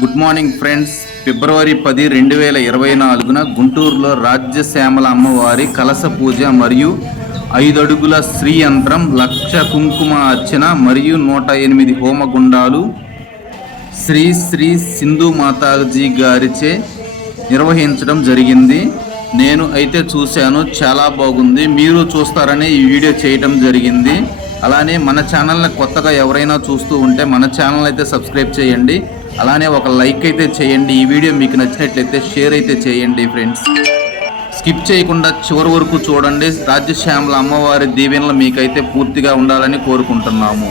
Good morning friends. ఫిబ్రవరి పది రెండు వేల ఇరవై నాలుగున గుంటూరులో రాజ్యశ్యామల అమ్మవారి కలస పూజ మరియు ఐదు అడుగుల శ్రీ యంత్రం లక్ష కుంకుమ అర్చన మరియు నూట ఎనిమిది హోమగుండాలు శ్రీ శ్రీ సింధు మాతాజీ గారిచే నిర్వహించడం జరిగింది. నేను అయితే చూశాను చాలా బాగుంది. మీరు చూస్తారని ఈ వీడియో చేయడం జరిగింది. అలానే మన ఛానల్ని కొత్తగా ఎవరైనా చూస్తూ ఉంటే మన ఛానల్ అయితే సబ్స్క్రైబ్ చేయండి. అలానే ఒక లైక్ అయితే చేయండి. ఈ వీడియో మీకు నచ్చినట్లయితే షేర్ అయితే చేయండి ఫ్రెండ్స్. స్కిప్ చేయకుండా చివరి వరకు చూడండి. రాజ్యశ్యామల అమ్మవారి దీవెనలు మీకైతే పూర్తిగా ఉండాలని కోరుకుంటున్నాము.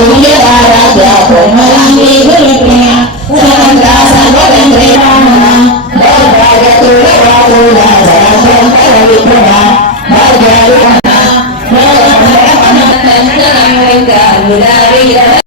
वीरवाराजा ब्रह्मरामे गुरुप्रिया स्वतन्त्रा सर्वतन्त्रे रामणा भद्रागतुलवातुला जगद्वन्तरविपुणा भद्रागुणा भद्रमनन्दनविन्द्राविदाविदा